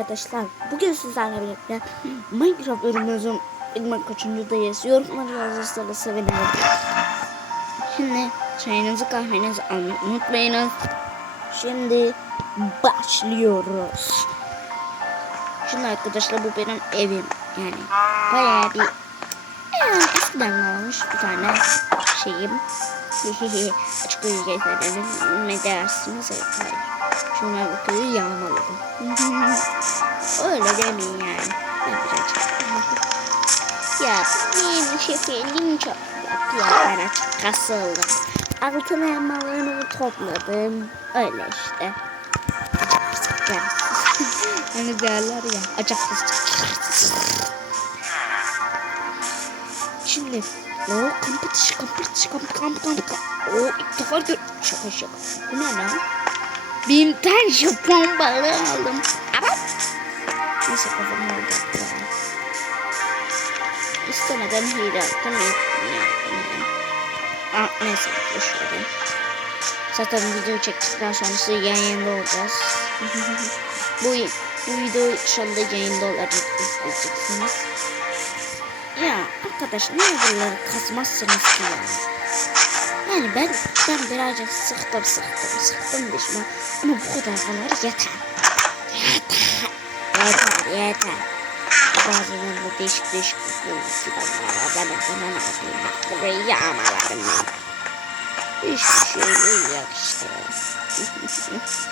arkadaşlar. Bugün sizlerle birlikte Minecraft bölümümüzün bilmem kaçıncıdayız. Yorumları yazarsanız sevinirim. Şimdi çayınızı kahvenizi almayı unutmayınız. Şimdi başlıyoruz. Şimdi arkadaşlar bu benim evim. Yani bayağı bir yani eskiden kalmış bir tane şeyim. Açık gezerim. Ne dersiniz? Hayır. Şimdi ben bu köyü yağmaladım. Öyle demeyin yani. Ben birazcık. ya benim şefelim çok yaptı ya. Ben kasıldım. Altın elmalarını topladım. Öyle işte. hani derler ya. Acaksız. Şimdi o kamp atışı kamp atışı kamp kamp kamp kamp. O ilk defa gör. Şaka şaka. Bu ne lan? Bin tane Japon balığı aldım. Ama neyse kafam oldu. ya. İstemeden hile. Yani. Aa, neyse boşverin. Zaten video çektikten sonrası yayında olacağız. bu, bu video şu anda yayında olacak izleyeceksiniz. Ya arkadaş ne buraları kazmazsınız ki ya. Yani ben ben birazcık sıktım sıktım sıktım dişime. Ama bu kadar bunlar yeter. Yeter. Yeter yeter. Bazılarında değişik değişik silahlar var. Ben o zaman ne yapayım? Bak burayı yağmalarım ben. Hiçbir şey yok işte.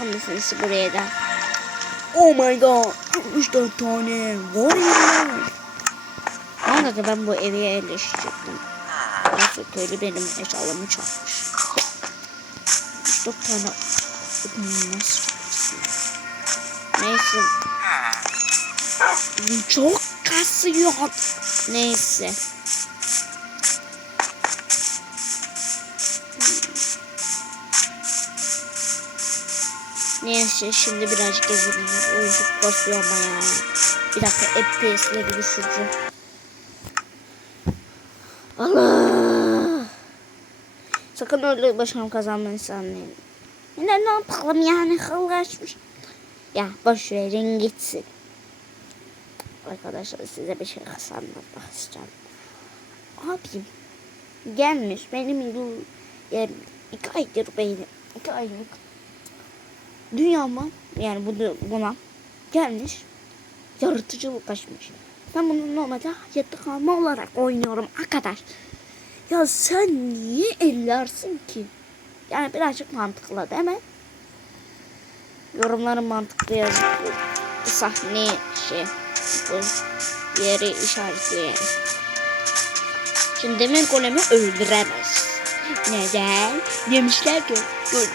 Ama senesi buraya da. Oh my god. 64 tane. Var ya. Anladım ben bu eve yerleşecektim. Nasıl köylü benim eşyalarımı çalmış. 64 tane. Nasıl? Neyse. Çok kasıyor. Neyse. Neyse şimdi birazcık gezelim. Oyun çok basıyor ama ya. Bir dakika FPS'leri düşüreceğim. Allah. Sakın öyle başım kazanmayı sanmayın. Yine ne yapalım yani kılgaçmış. Ya boş verin gitsin. Arkadaşlar size bir şey anlatmak istiyorum. Abim gelmiş benim yıl yani iki aydır benim iki aylık dünyama yani bu buna gelmiş yaratıcılık açmış. Ben bunu normalde hayatta kalma olarak oynuyorum arkadaş. Ya sen niye ellersin ki? Yani birazcık mantıklı değil mi? Yorumların mantıklı yazıp bu sahne şey bu yeri işaretleyelim. Şimdi demir golemi öldüremez. Neden? Demişler ki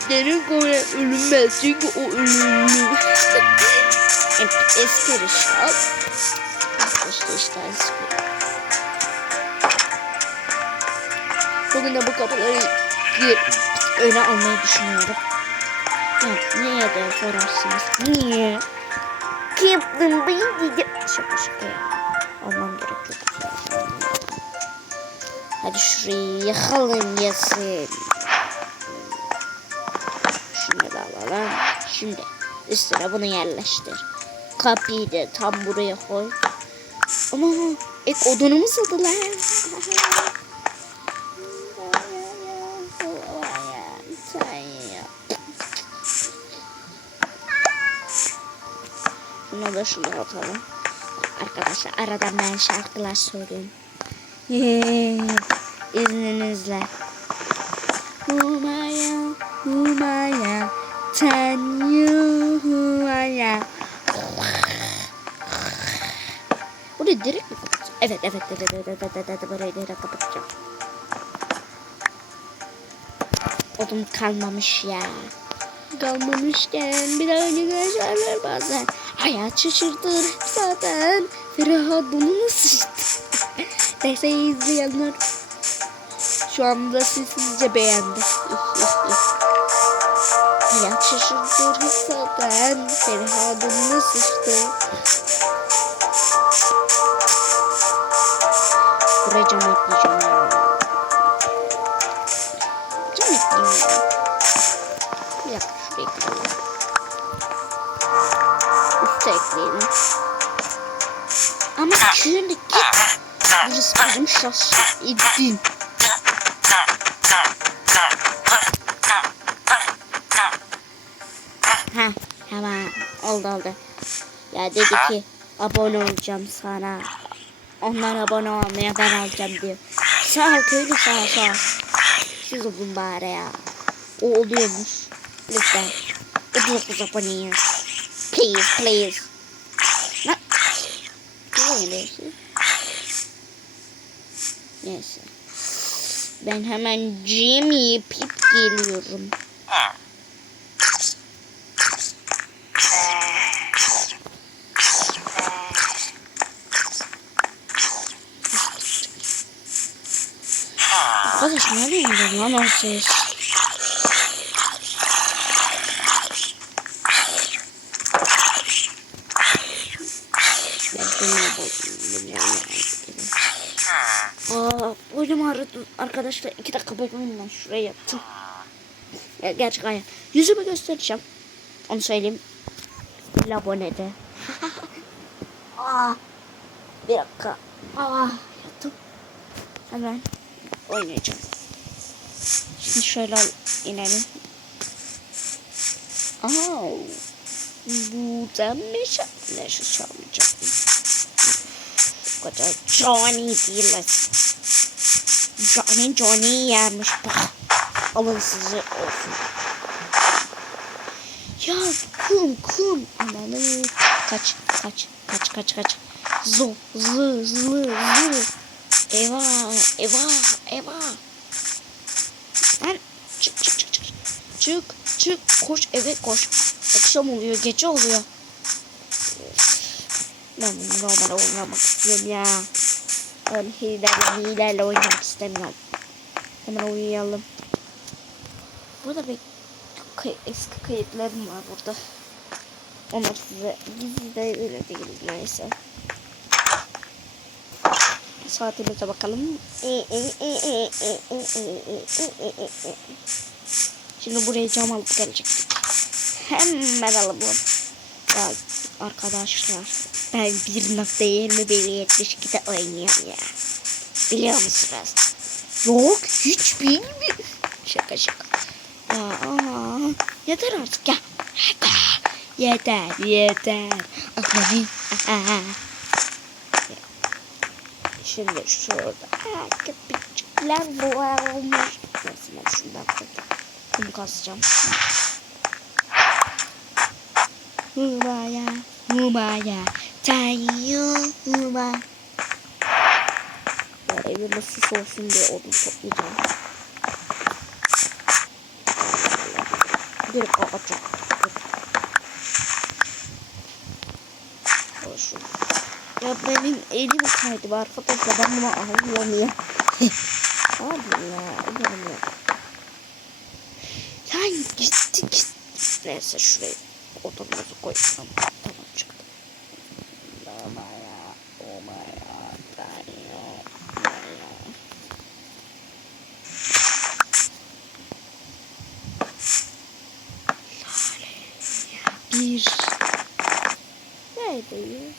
demir golem ölünmez çünkü o ölümlü. Eski rişat. İşte işte eski. Bugün de bu kapıları öne almayı düşünüyorum. Ya, niye de sorarsınız? Niye? Yaptım ben dedi. Şaka şaka ya. Almam gerekiyor. Hadi şurayı yakalım yesin. Şunu da alalım. Şimdi üstüne bunu yerleştir. Kapıyı da tam buraya koy. Ama ek oldu lan. Da şunu atalım. Arkadaşlar aradan ben şarkılar söyleyeyim. İzninizle. Humaya, humaya, tanyu humaya. Burayı direkt mi kapatacağım? Evet, evet, evet, evet, evet, evet, evet, burayı direkt kapatacağım. Odum kalmamış ya. Kalmamışken bir daha geçerler bazen. Hayat şaşırtır zaten. Feraha donunu sıçtı. Neyse izleyenler şu anda sessizce beğendi. Hayat şaşırtır zaten. Feraha donunu sıçtı. Buraya cam ekleyeceğim şimdi git. Bizim şaş idin. Ha hemen oldu oldu. Ya dedi ki abone olacağım sana. Onlar abone olmaya ben alacağım diyor. Sağ ol köylü sağ ol sağ ol. Siz olun bari ya. O oluyormuş. Lütfen. 39 aboneyi. Please please. Ne? Ne oluyorsun? Neyse. Ben hemen Jimmy yapıp geliyorum. Arkadaş nereye gidiyor lan o ses? Şunu yapayım. Aa, boynum ağrıdı arkadaşlar. iki dakika bekleyin ben şuraya yattım. Ya, gerçek hayat. Yüzümü göstereceğim. Onu söyleyeyim. Bir abonede. Aa, bir dakika. Aa, yattım. Hemen oynayacağım. Şimdi şöyle inelim. Aa, buradan çalmayacaktım. Bu kadar Johnny değiliz. Johnny Johnny yermiş bak. Alın sizi olsun. Ya kum kum. Ananı. Kaç kaç kaç kaç kaç. Zo zı zı zı. Eyvah eyvah eyvah. Lan çık çık çık çık. Çık çık koş eve koş. Akşam oluyor gece oluyor. Ben normal oynamak istiyorum ya. Öyle hilelerle, hilelerle oynamak istemiyorum. Hemen uyuyalım. Burada bir kay eski kayıtlarım var burada. Onlar size gizli de öyle değil neyse. Saatimize bakalım. Şimdi buraya cam alıp gelecektik. Hemen alalım. Ya arkadaşlar ben 1.20 beli 72'de oynuyorum ya. Biliyor musunuz? Yok hiç bilmiyorum. Şaka şaka. Aa, yeter artık ya. Yeter yeter. Ay, aha. Şimdi şurada köpükler varmış. Neyse ben şundan kum kazacağım. Hubaya, hubaya, tayo, huba. Ya evime sus olsun diye odun toplayacağım. Direkt ağacım. Olsun. Ya benim elim kaydı arkadaşlar ben bunu alıyorum ya. Abi ya alıyorum ya. Ya gitti gitti. Neyse şuraya odamızı koyalım. Tamam çıktı. Mama ya. My god. Dayo. Dayo. Bir. Neredeyiz?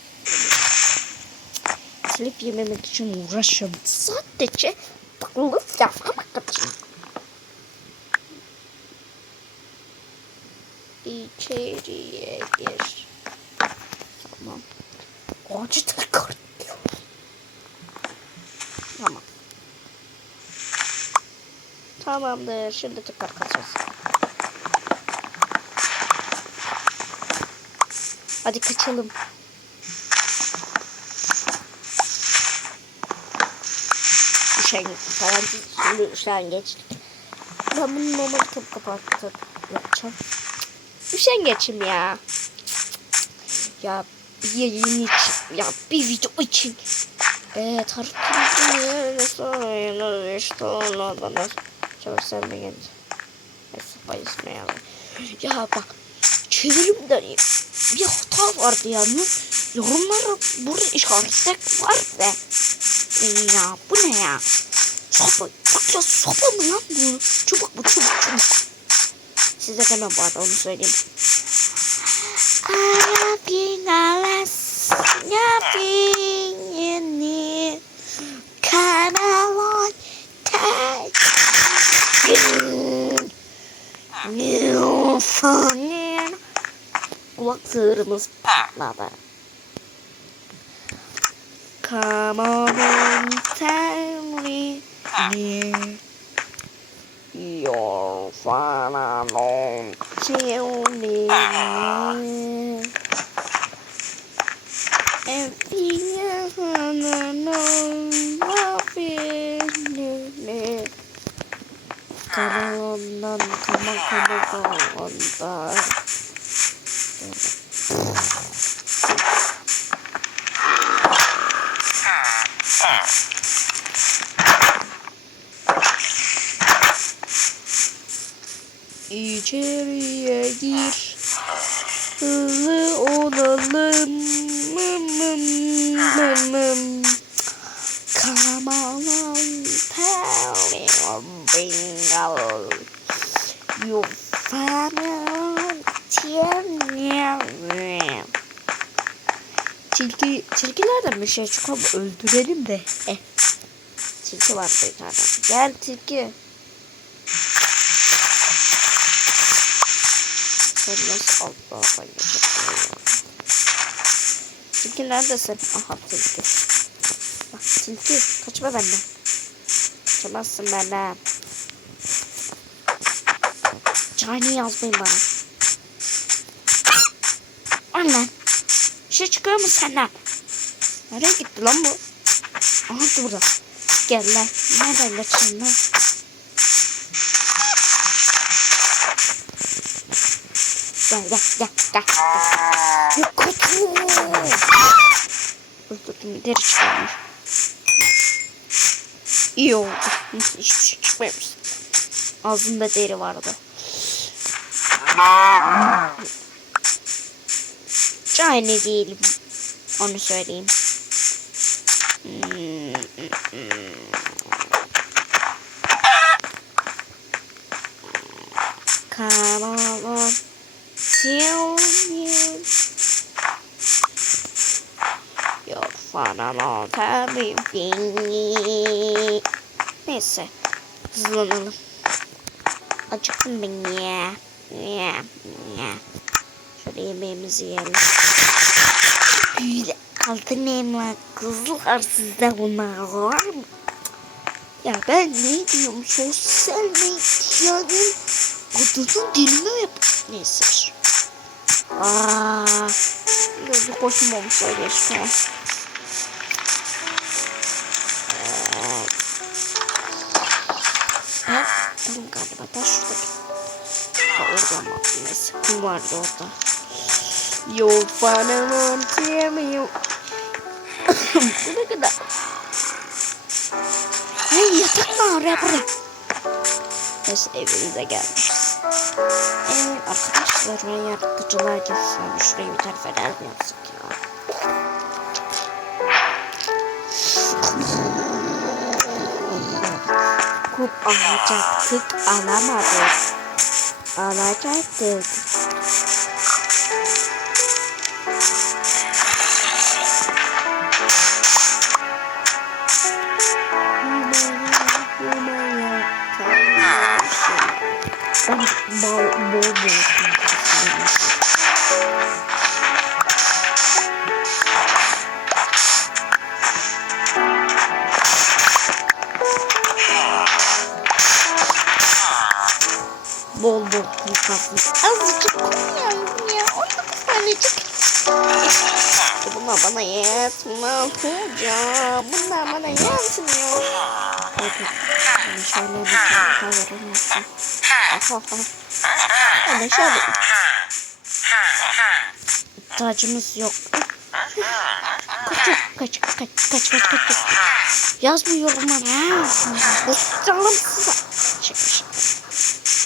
Slip yememek için uğraşıyorum. Sadece takılıp yapmak için. İçeriye gir. Tamam. Ağacı tekrar diyor. Tamam. Tamamdır. Şimdi tekrar kaçacağız. Hadi kaçalım. Üşen, parantez, şimdi üşen geçtik. Ben bunu normal kapı kapatıp yapacağım. Üşen geçim ya. Ya yayın için, ya bir video için. Tarıktırıcı niye öyle soruyorsunuz işte onlardan da çevirsen de gelince. Neyse bayısmayalım. Ya bak çevirimde bir hata vardı yani. Yorumlara burada işaretler var ve ya bu ne ya? Sopa. Bak ya sopa mı lan bu? Çubuk bu çubuk çubuk. Size demem bu arada onu söyleyeyim. Tapi ngalasnya pingin karena loncat. New phone Waktu remus mata Come on and tell me Your fun I don't come on, come on. İçeriye gir. Hızlı bir şey çıkar öldürelim de. Eh. Tilki var bir. Gel tilki. Sen nasıl altlardan geçeceksin? Tilki neredesin? Aha tilki. Bak tilki kaçma benden. Kaçamazsın benden. Cani yazmayın bana. Anne. Bir şey çıkıyor mu senden? Nereye gitti lan bu? Aha burada. Gel lan. Nereden kaçıyorsun lan? Gel gel gel gel. Bu kötü. Öldürdüm deri çıkarmış. İyi oldu. Hiçbir şey çıkmamış. Ağzında deri vardı. Cahil değilim. Onu söyleyeyim. On, tell me your final time Neyse, hızlanalım. Acıktım ben ya. Ya, ya. Şöyle yemeğimizi yiyelim. Böyle altın elma kızlar sizde bunlar var mı? Ya ben ne diyorum sosyal medyanın adını dilime yap. Neyse. Aaa. Böyle koşmamış öyle işte. Ben buldum galiba. Ben şurada bir... Orada mı? Neyse. Kum vardı orada. Yo falan diyemiyorum. Ne kadar? Hey yatak mı oraya buraya? Neyse evimize gelmişiz. Evet arkadaşlar ben yaratıcılar geçsem şuraya bir fener mi yapsak ya? Kup alacaktık alamadık. Alacaktık. Ben bal bol bol Bol bol kum kasmış. Azıcık yazdım ya. 19 tanecik. Bunlar bana yetmez hocam. Bunlar bana yetmiyor. Bakın. Şöyle bir Öyle şöyle. Tacımız yok. Kaç kaç kaç kaç kaç kaç kaç. Yazmıyorum bana. Boşalım size. Şaka.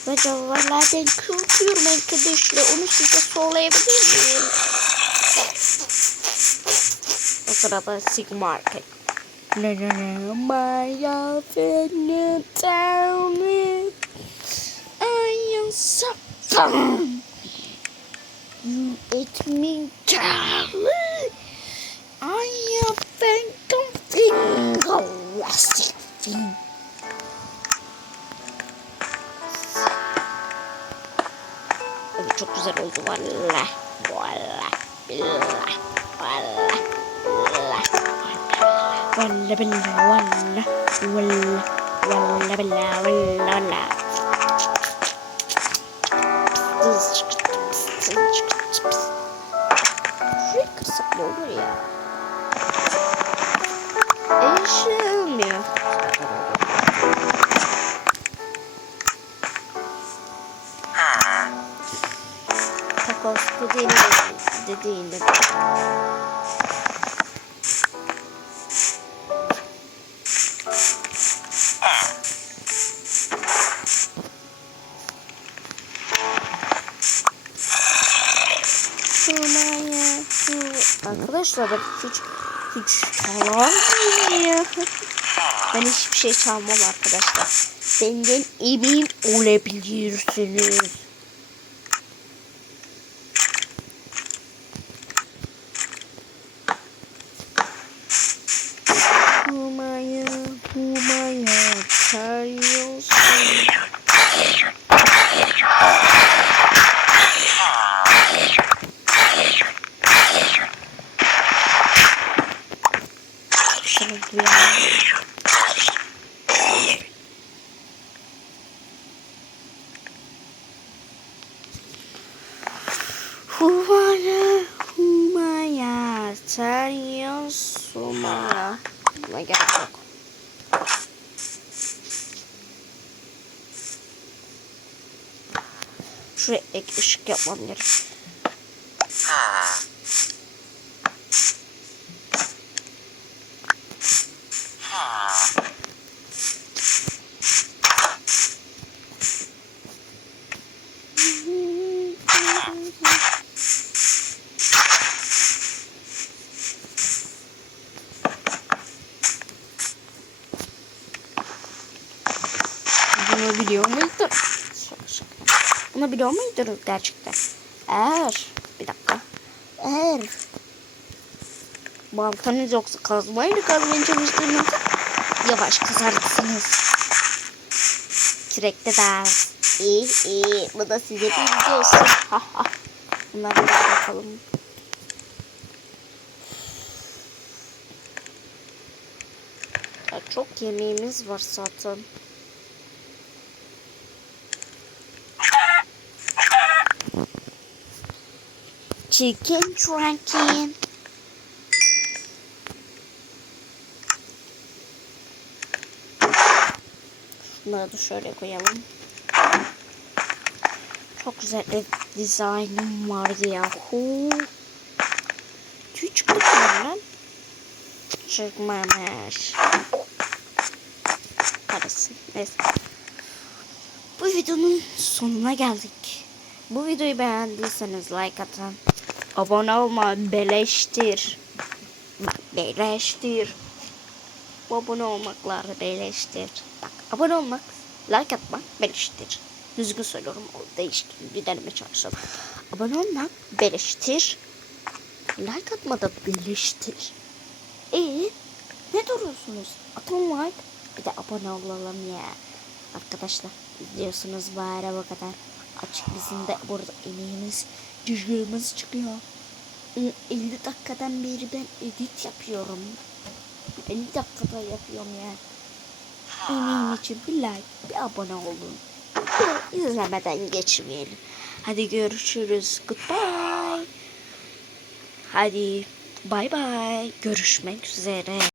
Ve canavarlardan korkuyorum arkadaşlar. Onu size söyleyebilir miyim? O sırada Sigma Arcade. No no no my afternoon tell me Suffering You ate me Charlie I am phantom finger rusty finger çok güzel oldu valla. Valla. Valla. Valla. Valla. Valla. Valla. Valla. Valla. Dediğinde Şuraya, şu- Arkadaşlar ben hiç hiç çalamıyorum. Ben hiçbir şey çalmam arkadaşlar. Benden emin olabilirsiniz. Humaya, humaya, çağırıyorsun. Sana duyamıyorum. Humaya, humaya, çağırıyorsun bana. Buna gerek yok. Şuraya ek ışık yapmam gerek. Bunu biliyor muydun? Şaka şaka. Muydunuz gerçekten? Eğer bir dakika. Eğer baltanız yoksa kazmayla kazmaya çalıştığınızda yavaş kazarırsınız. Kürekte ders. İyi iyi. Bu da size bir video olsun. Bunları da bakalım. Ya çok yemeğimiz var zaten. Chicken tracking. Bunları da şöyle koyalım. Çok güzel ev dizaynım vardı yahu. Çıktı mı lan? Çıkmamış. Parası. Neyse. Bu videonun sonuna geldik. Bu videoyu beğendiyseniz like atın. Abone olma beleştir. Bak beleştir. Abone olmaklar beleştir. Bak abone olmak, like atmak beleştir. Düzgün söylüyorum. O değişik bir deneme çalışalım. Abone olmak beleştir. Like atma da beleştir. İyi. Ne duruyorsunuz? Atın like. Bir de abone olalım ya. Arkadaşlar izliyorsunuz bari bu kadar. Açık bizim de burada emeğimiz, cücüğümüz çıkıyor. Ee, 50 dakikadan beri ben edit yapıyorum. 50 dakikada yapıyorum ya. Emeğim için bir like, bir abone olun. İzlemeden geçmeyelim. Hadi görüşürüz. Goodbye. Hadi bye bye. Görüşmek üzere.